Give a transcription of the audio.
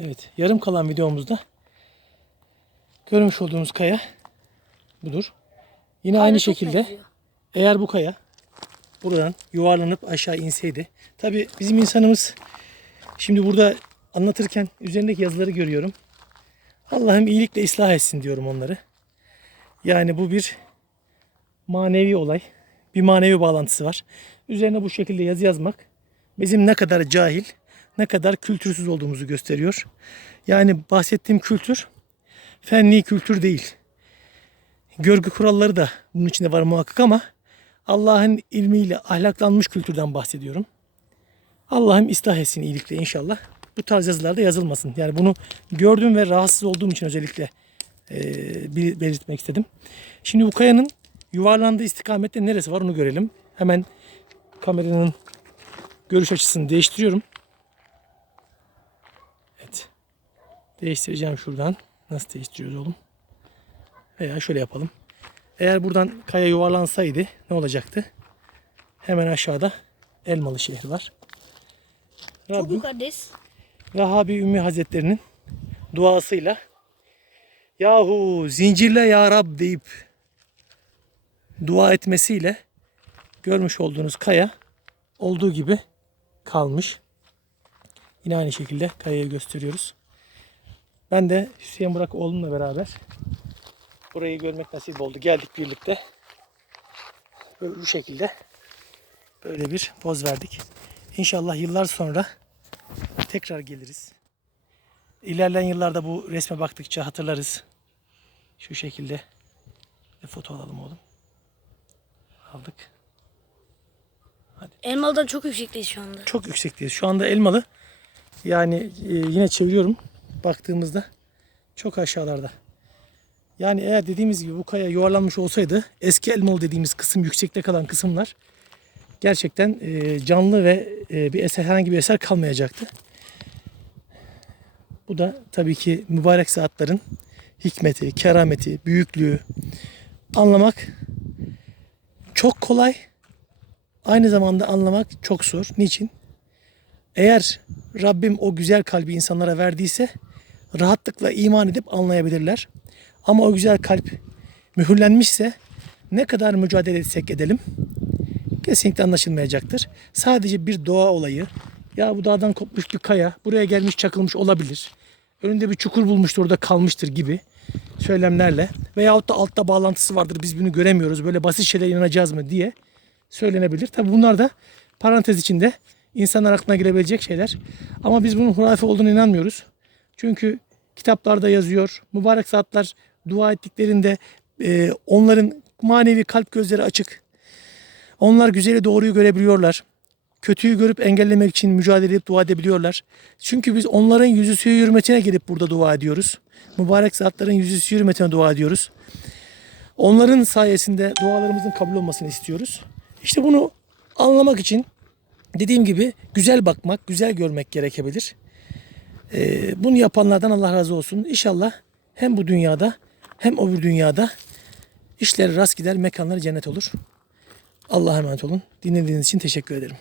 Evet, yarım kalan videomuzda görmüş olduğunuz kaya budur. Yine aynı Kayra çok şekilde benziyor. eğer bu kaya buradan yuvarlanıp aşağı inseydi. Tabi bizim insanımız şimdi burada anlatırken üzerindeki yazıları görüyorum. Allah'ım iyilikle ıslah etsin diyorum onları. Yani bu bir manevi olay. Bir manevi bağlantısı var. Üzerine bu şekilde yazı yazmak bizim ne kadar cahil, ne kadar kültürsüz olduğumuzu gösteriyor. Yani bahsettiğim kültür fenli kültür değil. Görgü kuralları da bunun içinde var muhakkak ama Allah'ın ilmiyle ahlaklanmış kültürden bahsediyorum. Allah'ım ıslah etsin iyilikle inşallah. Bu tarz yazılarda yazılmasın. Yani bunu gördüm ve rahatsız olduğum için özellikle e, belirtmek istedim. Şimdi bu kayanın yuvarlandığı istikamette neresi var onu görelim. Hemen kameranın görüş açısını değiştiriyorum. Evet. Değiştireceğim şuradan. Nasıl değiştiriyoruz oğlum? Veya şöyle yapalım. Eğer buradan kaya yuvarlansaydı ne olacaktı? Hemen aşağıda Elmalı şehri var. Rabbim. Vehhabi Ümmi Hazretleri'nin duasıyla yahu zincirle ya Rab deyip dua etmesiyle görmüş olduğunuz kaya olduğu gibi kalmış. Yine aynı şekilde kayayı gösteriyoruz. Ben de Hüseyin Burak oğlumla beraber burayı görmek nasip oldu. Geldik birlikte. Böyle bu şekilde böyle bir poz verdik. İnşallah yıllar sonra tekrar geliriz. İlerleyen yıllarda bu resme baktıkça hatırlarız. Şu şekilde bir foto alalım oğlum. Aldık. Elmalı'dan çok yüksekteyiz şu anda. Çok yüksekteyiz. Şu anda Elmalı. Yani e, yine çeviriyorum. Baktığımızda çok aşağılarda. Yani eğer dediğimiz gibi bu kaya yuvarlanmış olsaydı eski Elmalı dediğimiz kısım yüksekte kalan kısımlar gerçekten e, canlı ve e, bir eser herhangi bir eser kalmayacaktı. Bu da tabii ki mübarek zatların hikmeti, kerameti, büyüklüğü anlamak çok kolay. Aynı zamanda anlamak çok zor. Niçin? Eğer Rabbim o güzel kalbi insanlara verdiyse rahatlıkla iman edip anlayabilirler. Ama o güzel kalp mühürlenmişse ne kadar mücadele etsek edelim kesinlikle anlaşılmayacaktır. Sadece bir doğa olayı ya bu dağdan kopmuş bir kaya buraya gelmiş çakılmış olabilir. Önünde bir çukur bulmuştur orada kalmıştır gibi söylemlerle veyahut da altta bağlantısı vardır biz bunu göremiyoruz böyle basit şeylere inanacağız mı diye söylenebilir. Tabi bunlar da parantez içinde insanlar aklına girebilecek şeyler. Ama biz bunun hurafe olduğunu inanmıyoruz. Çünkü kitaplarda yazıyor. Mübarek zatlar dua ettiklerinde e, onların manevi kalp gözleri açık. Onlar güzeli doğruyu görebiliyorlar. Kötüyü görüp engellemek için mücadele edip dua edebiliyorlar. Çünkü biz onların yüzü suyu hürmetine gelip burada dua ediyoruz. Mübarek zatların yüzü suyu hürmetine dua ediyoruz. Onların sayesinde dualarımızın kabul olmasını istiyoruz. İşte bunu anlamak için dediğim gibi güzel bakmak, güzel görmek gerekebilir. Ee, bunu yapanlardan Allah razı olsun. İnşallah hem bu dünyada hem öbür dünyada işleri rast gider, mekanları cennet olur. Allah'a emanet olun. Dinlediğiniz için teşekkür ederim.